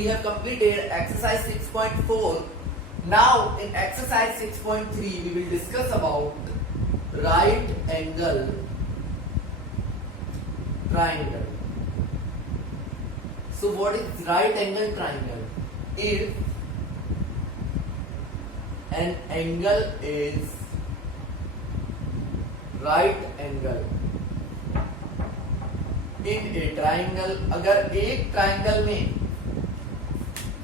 we have completed exercise 6.4. Now in exercise 6.3 we will discuss about right angle triangle. So what is right angle triangle? If an angle is right angle in a triangle, अगर एक triangle में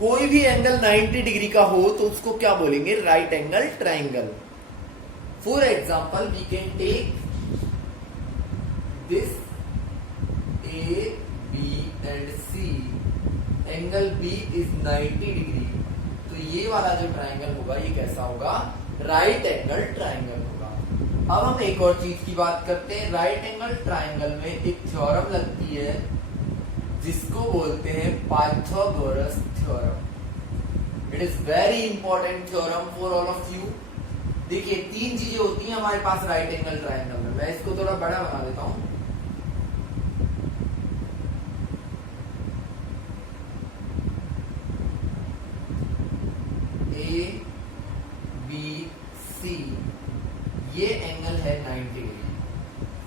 कोई भी angle 90 degree का हो तो उसको क्या बोलेंगे? Right angle triangle. For example we can take this A B and C. Angle B is 90 degree. तो ये वाला जो ट्राइंगल होगा ये कैसा होगा? राइट एंगल ट्राइंगल होगा. अब हम एक और चीज की बात करते हैं. राइट एंगल ट्राइंगल में एक थ्योरम लगती है जिसको बोलते हैं Pythagoras theorem. It is very important theorem for all of you. देखिए तीन चीजें होती हैं हमारे पास राइट एंगल ट्राइंगल में. मैं इसको थोड़ा बड़ा बना देता हूं. ए बी सी ये एंगल है 90 डिग्री.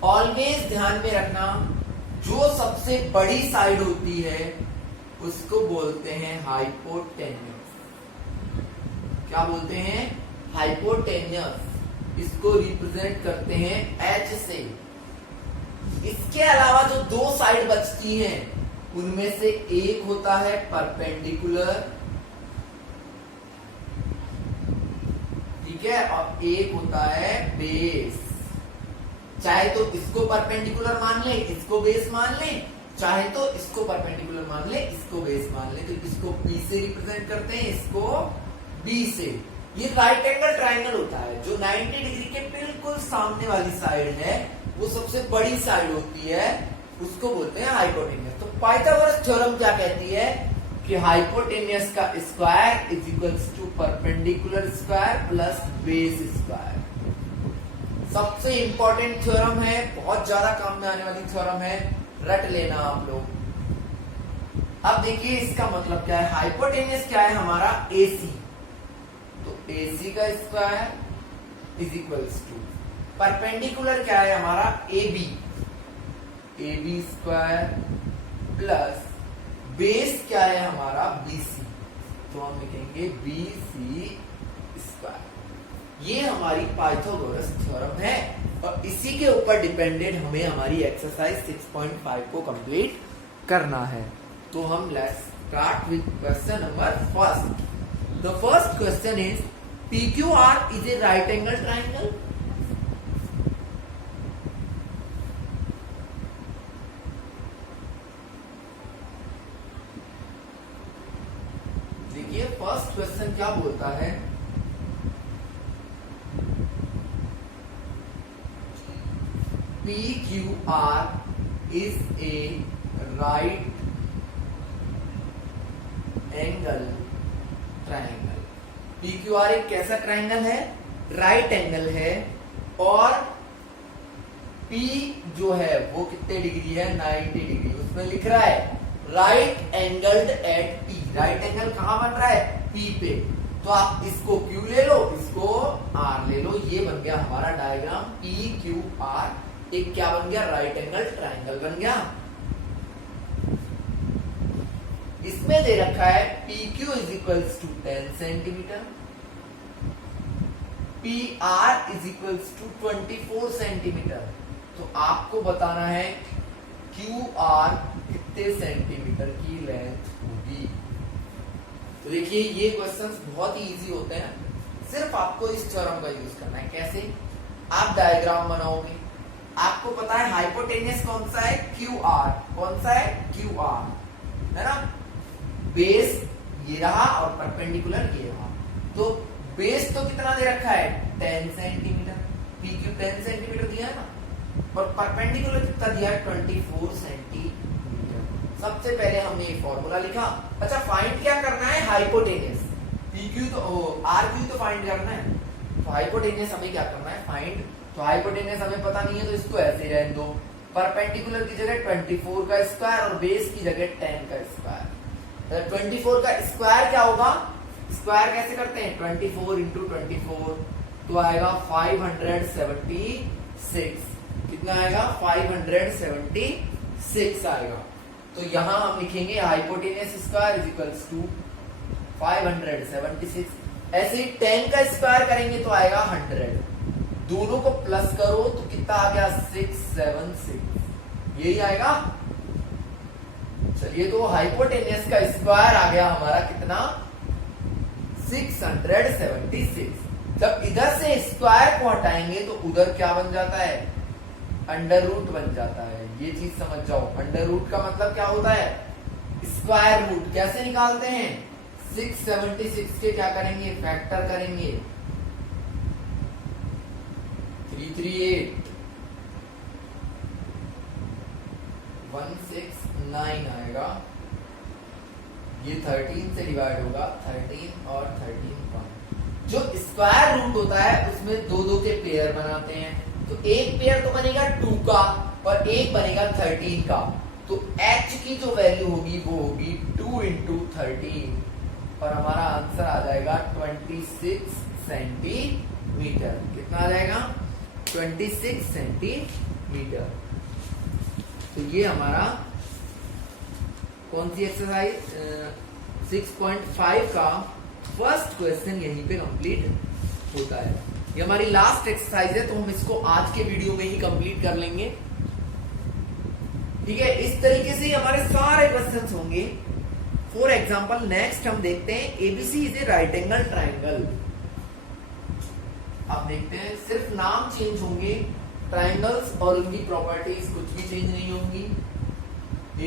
ऑलवेज ध्यान में रखना जो सबसे बड़ी साइड होती है उसको बोलते हैं हाइपोटेन्यूस. क्या बोलते हैं? हाइपोटेन्यूस. इसको रिप्रेजेंट करते हैं H से. इसके अलावा जो दो साइड बचती हैं उनमें से एक होता है परपेंडिकुलर, ठीक है, और एक होता है बेस. चाहे तो इसको परपेंडिकुलर मान ले, इसको बेस मान ले, चाहे तो इसको परपेंडिकुलर मान ले, इसको बेस मान ले. तो इसको P से रिप्रेजेंट करते हैं, इसको B से. ये राइट एंगल ट्राइंगल होता है. जो 90 डिग्री के बिल्कुल सामने वाली साइड है वो सबसे बड़ी साइड होती है, उसको बोलते हैं हाइपोटेन्यूस. तो पाइथागोरस थ्योरम क्या कहती है कि हाइपोटेन्यूस का square is equals to perpendicular square plus base square. सबसे इंपॉर्टेंट थ्योरम है, बहुत ज्यादा काम में आने वाली थ्योरम है, रट लेना आप लोग. अब देखिए इसका मतलब क्या है. हाइपोटेन्यूस क्या है हमारा? AC. तो AC का square is equals to perpendicular क्या है हमारा? AB. AB square plus base क्या है हमारा? BC. तो हम लिखेंगे BC स्क्वायर. ये हमारी पाइथागोरस थ्योरम है और इसी के ऊपर डिपेंडेंट हमें हमारी एक्सरसाइज 6.5 को कंप्लीट करना है. तो हम let's start with question number first. The first question is PQR is a right angle triangle. देखिए फर्स्ट क्वेश्चन क्या बोलता है? PQR is a right angle triangle. PQR एक कैसा ट्राइंगल है? राइट एंगल है. और P जो है वो कितने डिग्री है? 90 डिग्री. उसमें लिख रहा है right angled at P. Right angle कहां बन रहा है? P पे. तो आप इसको Q ले लो, इसको R ले लो. ये बन गया हमारा डायग्राम. PQR एक क्या बन गया? राइट एंगल ट्राइंगल बन गया. इसमें दे रखा है PQ is equals to 10 centimetre, PR is equals to 24 centimetre. तो आपको बताना है QR कितने सेंटीमीटर की लेंथ होगी. तो देखिए ये क्वेश्चंस बहुत ही इजी होते हैं. सिर्फ आपको इस थ्योरम का यूज करना है. कैसे? आप डायग्राम बनाओगे. आपको पता है हाइपोटेन्यूस कौन सा है? QR. कौन सा है? QR है ना. बेस ये रहा और परपेंडिकुलर ये रहा. तो बेस तो कितना दे रखा है? 10 सेंटीमीटर. PQ 10 सेंटीमीटर दिया है ना. और परपेंडिकुलर कितना दिया है? 24 सेंटीमीटर. सबसे पहले हमने ये फॉर्मूला लिखा. अच्छा फाइंड क्या करना है? हाइपोटेन्यूस. PQ तो RQ तो फाइंड करना है. तो हाइपोटेन्यूस हमें क्या करना है? फाइंड. तो हाइपोटेन्यूस हमें पता नहीं है तो इसको ऐसे रहने दो. परपेंडिकुलर की जगह 24 का स्क्वायर और बेस की जगह 10 का स्क्वायर. 24 का स्क्वायर क्या होगा, स्क्वायर कैसे करते हैं, 24 इंटू 24 तो आएगा 576, कितना आएगा 576 आएगा। तो यहां हम लिखेंगे hypotenuse square is equals to 576। ऐसे ही 10 का स्क्वायर करेंगे तो आएगा 100, दोनों को प्लस करो तो कितना आ गया 676, यही आएगा। चलिए तो हाइपोटेनियस का स्क्वायर आ गया हमारा कितना 676। जब इधर से स्क्वायर को हटाएंगे तो उधर क्या बन जाता है, अंडर रूट बन जाता है। ये चीज समझ जाओ, अंडर रूट का मतलब क्या होता है, स्क्वायर रूट। कैसे निकालते हैं, 676 के क्या करेंगे, फैक्टर करेंगे, 338 169 आएगा, ये 13 से डिवाइड होगा, 13 और 13 1। जो स्क्वायर रूट होता है उसमें दो दो के पेयर बनाते हैं, तो एक पेयर तो बनेगा 2 का और एक बनेगा 13 का। तो h की जो वैल्यू होगी वो होगी 2 इंटू 13 और हमारा आंसर आ जाएगा 26 सेंटीमीटर। कितना आ जाएगा 26 सेंटीमीटर। तो ये हमारा कौन सी एक्सरसाइज 6.5 का फर्स्ट क्वेश्चन यहीं पे कंप्लीट होता है। ये हमारी लास्ट एक्सरसाइज है तो हम इसको आज के वीडियो में ही कंप्लीट कर लेंगे, ठीक है। इस तरीके से हमारे सारे क्वेश्चंस होंगे। फॉर एग्जांपल नेक्स्ट हम देखते हैं ABC is a right angle triangle. आप देखते हैं सिर्फ नाम चेंज होंगे, ट्राइंगल्स और उनकी प्रॉपर्टीज कुछ भी चेंज नहीं होंगी।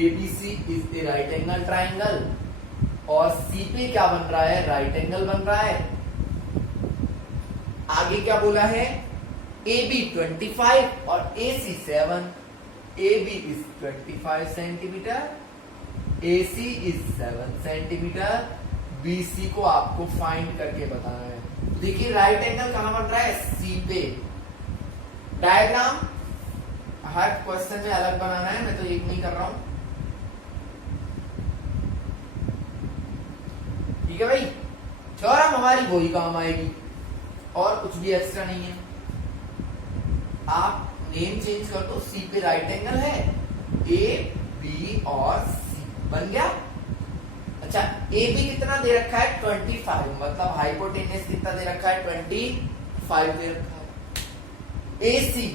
ABC is a right angle triangle और सी पे क्या बन रहा है, राइट एंगल बन रहा है। आगे क्या बोला है, AB 25 और AC 7। AB is 25 centimetre, AC is 7 centimetre. BC को आपको फाइंड करके बताना है। देखिए राइट एंगल कहां बन रहा है, C पे। डायग्राम हर क्वेश्चन में अलग बनाना है, मैं तो एक नहीं कर रहा हूं, ठीक है भाई। थ्योरम हमारी वही काम आएगी और कुछ भी एक्स्ट्रा नहीं है। आप नेम चेंज कर दो, सी पे राइट एंगल है, ए बी और सी बन गया। अच्छा ए बी कितना दे रखा है 25, मतलब हाइपोटेनियस कितना दे रखा है 25 दे रखा है। ए सी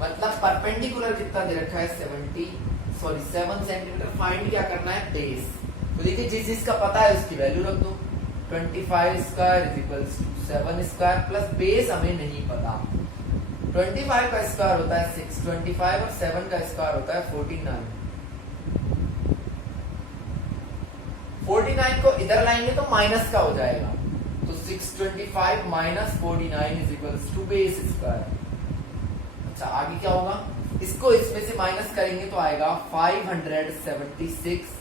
मतलब परपेंडिकुलर कितना दे रखा है 7 सेंटीमीटर। फाइंड क्या करना है, बेस। तो देखिए जिस चीज का पता है उसकी वैल्यू रख दो, 25 square is equals to 7 square plus base हमें नहीं पता। 25 का स्क्वायर होता है 6, 25 और 7 का स्क्वायर होता है 49। 49 को इधर लाएंगे तो माइनस का हो जाएगा, तो 625 minus 49 is equals to base square. अच्छा आगे क्या होगा, इसको इसमें से माइनस करेंगे तो आएगा 576।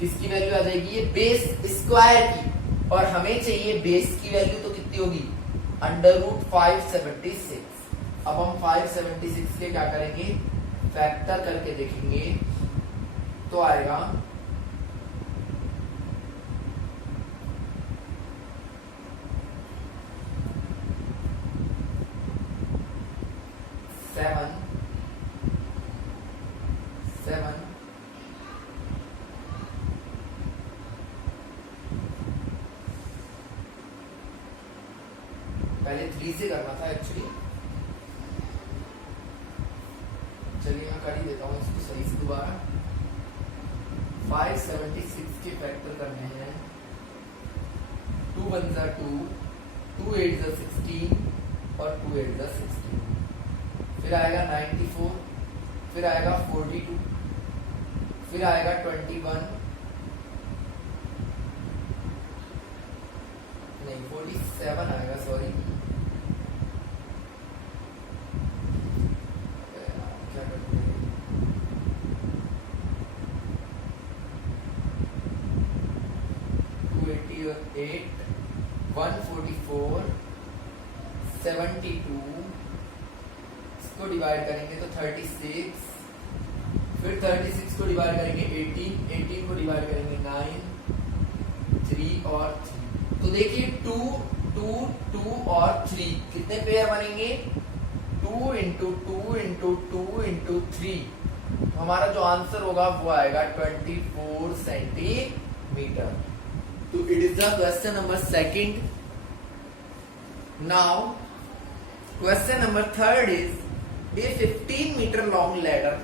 किसकी वैल्यू आ जाएगी, ये बेस स्क्वायर की, और हमें चाहिए बेस की वैल्यू तो कितनी होगी अंडर रूट 576। अब हम 576 के क्या करेंगे, फैक्टर करके देखेंगे तो आएगा 7 पहले 3 से करना था एक्चुअली। चलिए मैं कर ही देता हूँ इसको सही से दोबारा। 576 के फैक्टर करने हैं, 2 1 जा 2, 2 8 जा 16 और 2 8 जा 16। फिर आएगा 94, फिर आएगा 42, फिर आएगा 21, नहीं 47 आएगा, सॉरी क्या करते हैं 288, 144, 72, इसको डिवाइड करेंगे तो 36, फिर 36 को डिवाइड करेंगे 18, 18 को डिवाइड करेंगे 9, 3 और 3। तो देखिए 2, 2, 2 और 3 कितने पेयर बनेंगे? 2 इंटू 2 इंटू 2 इंटू 3। तो हमारा जो आंसर होगा वो आएगा 24 सेंटीमीटर। तो it is the question number second. Now question number third is a 15 metre long ladder.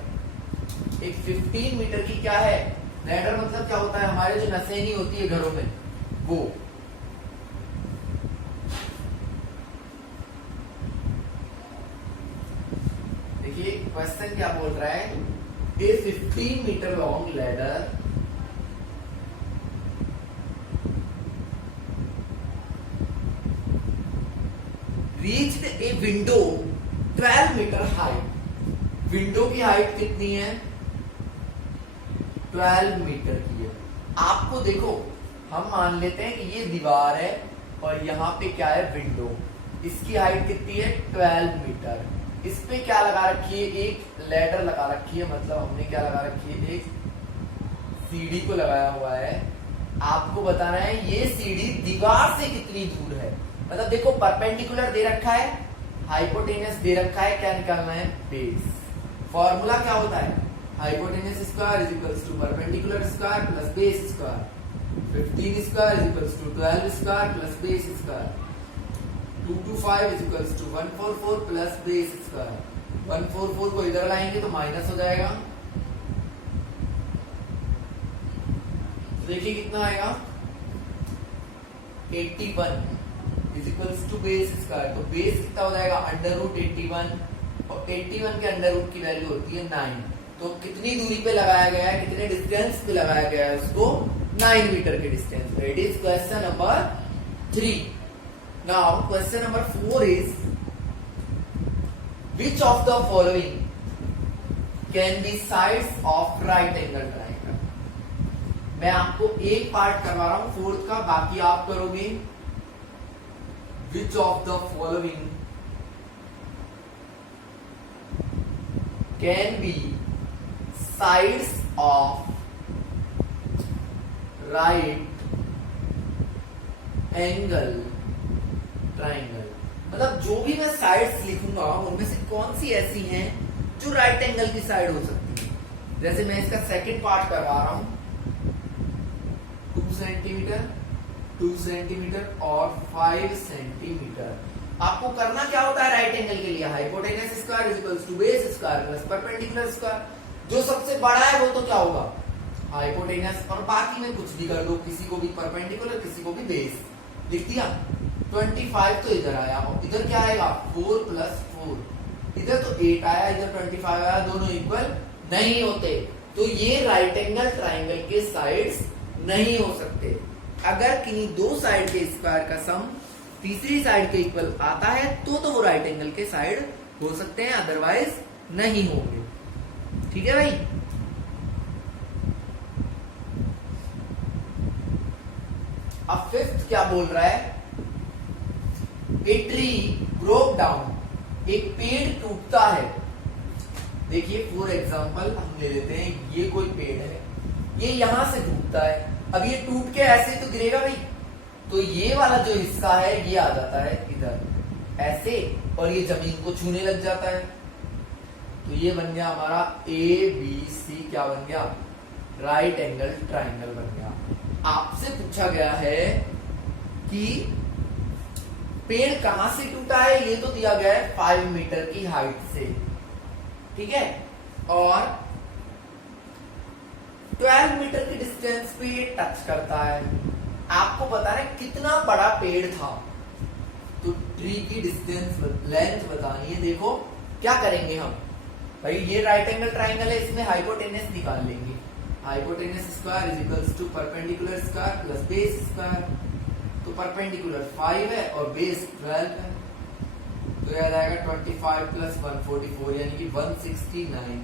एक 15 मीटर की क्या है लैडर, मतलब क्या होता है? हमारे जो नसेनी होती है घरों में वो। देखिए क्वेश्चन क्या बोल रहा है, a 15 metre long ladder reached a window 12 metre height. Window की हाइट कितनी है? 12 मीटर की है। आपको देखो, हम मान लेते हैं कि ये दीवार है और यहाँ पे क्या है? विंडो। इसकी हाइट कितनी है? 12 मीटर। इस पे क्या लगा रखी है? एक लैडर लगा रखी है, मतलब हमने क्या लगा रखी है? एक सीढ़ी को लगाया हुआ है। आपको बताना है ये सीढ़ी दीवार से कितनी दूर है। मतलब देखो परपेंडिकुलर दे रखा है, हाइपोटेनस दे रखा है, क्या निकालना है? बेस। फॉर्मूला क्या होता है? Hypotenuse square is equals to perpendicular square plus base square. 15 square is equals to 12 square plus base square. 225 is equals to 144 plus base square. 144 को इधर लाएंगे तो माइनस हो जाएगा। तो देखिए कितना आएगा? 81 is equals to base square. तो बेस कितना हो जाएगा? अंडर रूट 81, और 81 के अंडर रूट की वैल्यू होती है 9। तो कितनी दूरी पे लगाया गया है, कितने डिस्टेंस पे लगाया गया है उसको? 9 मीटर के डिस्टेंस पे। It is question number 3। Now question number 4 is which of the following can be sides of right angle triangle. मैं आपको एक पार्ट करवा रहा हूं 4th का, बाकी आप करोगे। Which of the following can be sides of right angle triangle? मतलब जो भी मैं साइड्स लिखूंगा उनमें से कौन सी ऐसी हैं जो राइट एंगल की साइड हो सकती है। जैसे मैं इसका सेकंड पार्ट करवा रहा हूं, 2 सेंटीमीटर, 2 सेंटीमीटर और 5 सेंटीमीटर। आपको करना क्या होता है राइट एंगल के लिए? Hypotenuse square is equals to base square plus perpendicular square. जो सबसे बड़ा है वो तो क्या होगा? हाइपोटेनस, और बाकी में कुछ भी कर दो, किसी को भी परपेंडिकुलर, किसी को भी बेस। लिख दिया। 25 तो इधर आया, और इधर क्या आएगा? 4 प्लस 4। इधर तो 8 आया, इधर 25 आया, दोनों इक्वल नहीं होते। तो ये राइट एंगल ट्राइंगल के साइड्स नहीं हो सकते। अगर किन्हीं दो साइड के स्क्वायर का सम तीसरी साइड के इक्वल आता है तो वो राइट एंगल के साइड हो सकते हैं, अदरवाइज नहीं होंगे। ठीक है भाई। अब 5th क्या बोल रहा है? A tree broke down. एक पेड़ टूटता है। देखिए फॉर एग्जांपल हम ले लेते हैं, ये कोई पेड़ है, ये यहां से टूटता है। अब ये टूट के ऐसे तो गिरेगा भाई, तो ये वाला जो हिस्सा है ये आ जाता है इधर ऐसे, और ये जमीन को छूने लग जाता है। तो ये बन गया हमारा ABC, क्या बन गया? राइट एंगल ट्राइंगल बन गया। आपसे पूछा गया है कि पेड़ कहां से टूटा है, ये तो दिया गया है 5 मीटर की हाइट से, ठीक है, और 12 मीटर की डिस्टेंस पे ये टच करता है। आपको पता है कितना बड़ा पेड़ था, तो ट्री की डिस्टेंस लेंथ बतानी है। देखो क्या करेंगे हम भाई, ये राइट एंगल ट्राइंगल है, इसमें हाइपोटेनस निकाल लेंगे। Hypotenuse square is equals to perpendicular square plus base square. तो परपेंडिकुलर 5 है और बेस 12 है, तो याद आएगा 25 प्लस 144 यानी कि 169।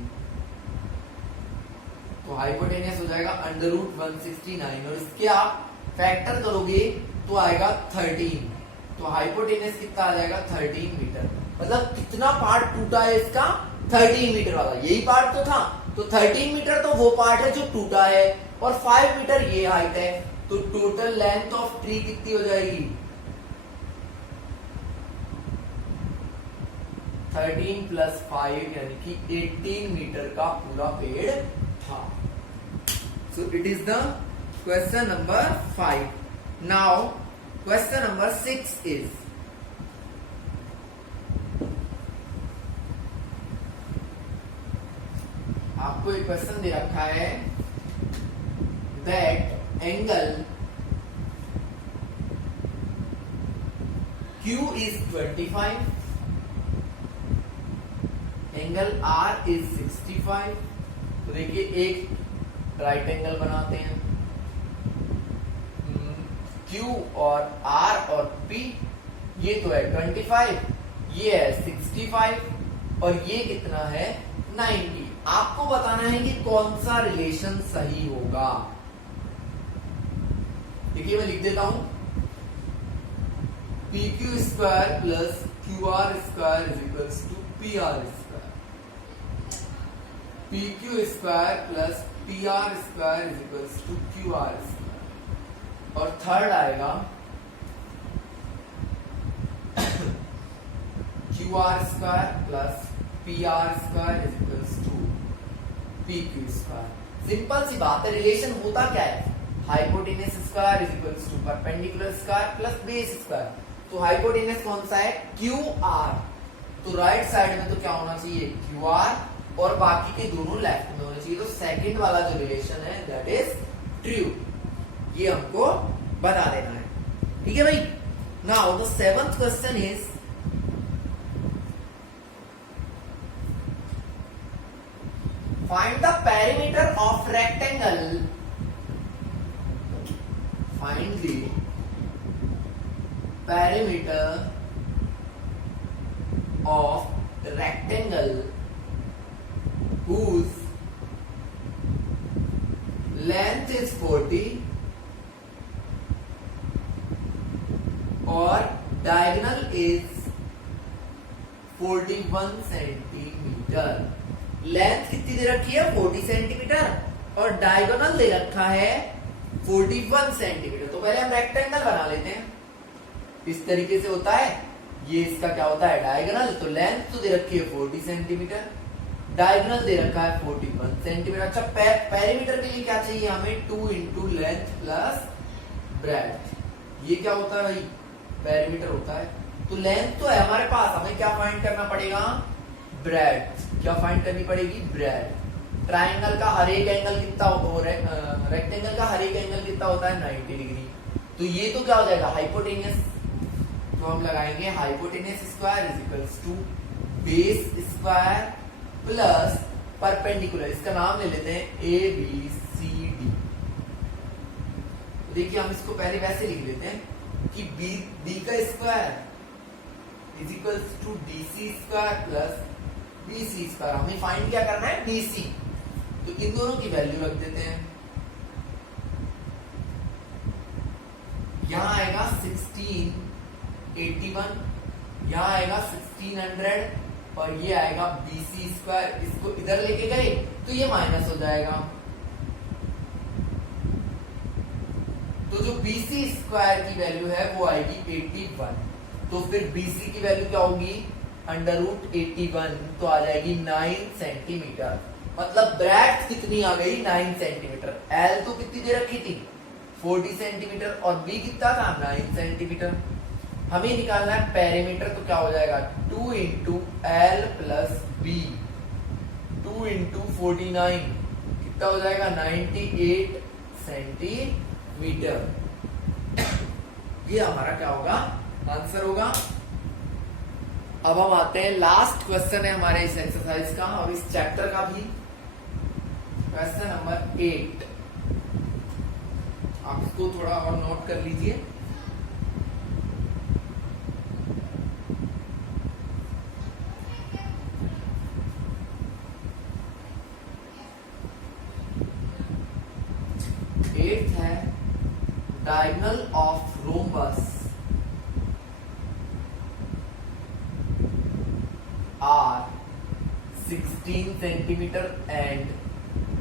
तो हाइपोटेनस हो जाएगा अंडर रूट 169, और इसके आप फैक्टर करोगे तो आएगा 13। तो हाइपोटेनस कितना आ जाएगा? 13 मीटर। मतलब कितना पार्ट टूटा है इसका? 13 मीटर वाला। यही पार्ट तो था, तो 13 मीटर तो वो पार्ट है जो टूटा है और 5 मीटर ये हाइट है, तो टोटल लेंथ ऑफ ट्री कितनी हो जाएगी? 13 प्लस 5 यानी कि 18 मीटर का पूरा पेड़ था। So it is the question number 5। Now question number 6 is, आपको एक क्वेश्चन दे रखा है that angle Q is 25, angle R is 65। तो देखिए एक राइट एंगल बनाते हैं, Q और R और P, ये तो है 25, ये है 65 और ये कितना है 90। आपको बताना है कि कौन सा रिलेशन सही होगा। देखिए मैं लिख देता हूं, P Q square plus Q R square is equals to P R square, P Q square plus P R square is equals to Q R square, और थर्ड आएगा Q R square plus P R square is equals to P Q square. Simple सी बात है, relation होता क्या है? Hypotenuse square is equals to perpendicular square plus base square. तो hypotenuse कौन सा है? क्यू आर, तो राइट साइड में तो क्या होना चाहिए? क्यू आर, और बाकी के दोनों लेफ्ट में होना चाहिए। तो सेकंड वाला जो रिलेशन है दैट इज ट्रू, ये हमको बता देना है। ठीक है भाई। Now the 7th question is, find the perimeter of rectangle, find the perimeter of rectangle whose length is 40 और diagonal is 41 सेंटीमीटर। लेंथ कितनी दे रखी है? 40 सेंटीमीटर और डायगोनल दे रखा है 41 सेंटीमीटर। तो पहले हम रेक्टेंगल बना लेते हैं। इस तरीके से होता है, ये इसका क्या होता है? डायगोनल। तो लेंथ तो दे रखी है 40 सेंटीमीटर, डायगोनल दे रखा है 41 सेंटीमीटर। अच्छा, पेरीमीटर के लिए क्या चाहिए हमें? 2 इंटू लेंथ प्लस ब्रेड्थ। ये क्या होता है भाई? पेरीमीटर होता है। तो लेंथ तो है हमारे पास, हमें क्या फाइंड करना पड़ेगा? ब्रेड्थ। क्या फाइंड करनी पड़ेगी? ब्रेड। ट्राइंगल का हर एक एंगल कितना होता है? रेक्टेंगल का हर एक एंगल कितना होता है? 90 डिग्री। तो ये तो क्या हो जाएगा? हाइपोटेनियस। तो हम लगाएंगे hypotenuse square is equals to base square plus perpendicular. इसका नाम ले लेते हैं ए बी सी डी। देखिए हम इसको पहले वैसे लिख लेते हैं कि बी का square is equals to D C square plus BC square. हमें फाइंड क्या करना है? BC। तो इन दोनों की वैल्यू रख देते हैं। यहां आएगा 1681, यहां आएगा 1600 और ये आएगा BC स्क्वायर। इसको इधर लेके गए तो ये माइनस हो जाएगा। तो जो BC स्क्वायर की वैल्यू है वो आएगी 81। तो फिर BC की वैल्यू क्या होगी? अंडर रूट 81, तो आ जाएगी 9 सेंटीमीटर। मतलब ब्रेड्थ कितनी आ गई? 9 सेंटीमीटर। L तो कितनी दे रखी थी? 40 सेंटीमीटर और B कितना था? 9 सेंटीमीटर। हमें निकालना है पेरीमीटर, तो क्या हो जाएगा? 2 into L plus B, 2 into 49 कितना हो जाएगा? 98 सेंटीमीटर। ये हमारा क्या होगा? आंसर होगा। अब हम आते हैं, लास्ट क्वेश्चन है हमारे इस एक्सरसाइज का और इस चैप्टर का भी, क्वेश्चन नंबर 8। आप इसको थोड़ा और नोट कर लीजिए। एट है diagonal of rhombus are 60 16 centimetre and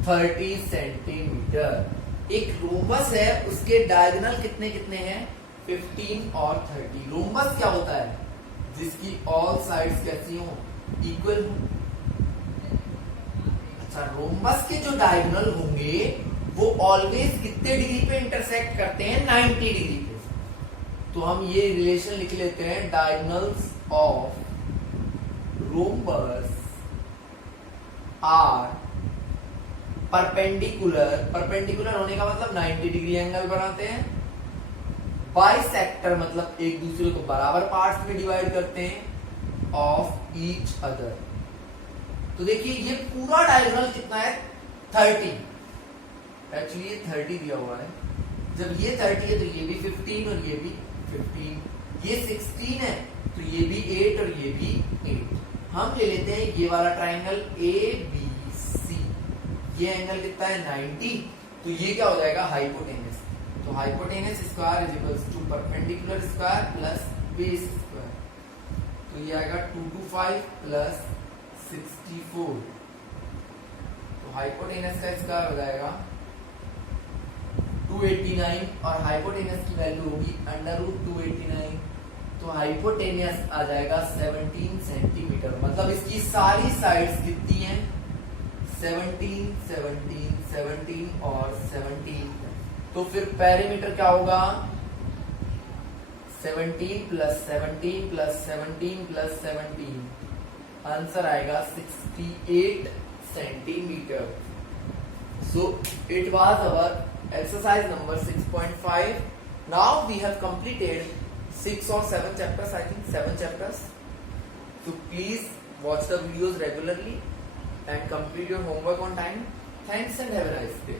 30 centimetre. एक रोम्बस है, उसके डायगोनल कितने कितने हैं? 15 और 30। रोम्बस क्या होता है? जिसकी ऑल साइड्स कैसी हो? इक्वल हो। अच्छा, रोम्बस के जो डायगोनल होंगे वो ऑलवेज कितने डिग्री पे इंटरसेक्ट करते हैं? 90 डिग्री पे। तो हम ये रिलेशन लिख लेते हैं, diagonals of rhombus are perpendicular. Perpendicular होने का मतलब 90 डिग्री एंगल बनाते हैं। बाइसेक्टर मतलब एक दूसरे को बराबर पार्ट्स में डिवाइड करते हैं ऑफ ईच अदर। तो देखिए ये पूरा डायगोनल कितना है? 30। एक्चुअली ये 30 दिया हुआ है। जब ये 30 है तो ये भी 15 और ये भी 15। ये 16 है तो ये भी 8 और ये भी 8। हम ले लेते हैं ये वाला ट्राइंगल ABC। ये एंगल कितना है? 90। तो ये क्या हो जाएगा? हाइपोटेनस। तो hypotenuse square is equals to perpendicular square plus base square. तो ये आएगा 225 प्लस 64। तो हाइपोटेनस का स्क्वायर हो जाएगा 289 और हाइपोटेनस की वैल्यू होगी √289। तो हाइपोटेनस आ जाएगा 17 सेंटीमीटर। मतलब इसकी सारी साइड्स कितनी हैं? 17, 17, 17 और 17। तो फिर पेरीमीटर क्या होगा? 17 प्लस 17 प्लस 17 प्लस 17। आंसर आएगा 68 centimetre. So it was our exercise number 6.5. Now we have completed 6 or 7 chapters. I think 7 chapters. So please watch the videos regularly and complete your homework on time. Thanks and have a nice day.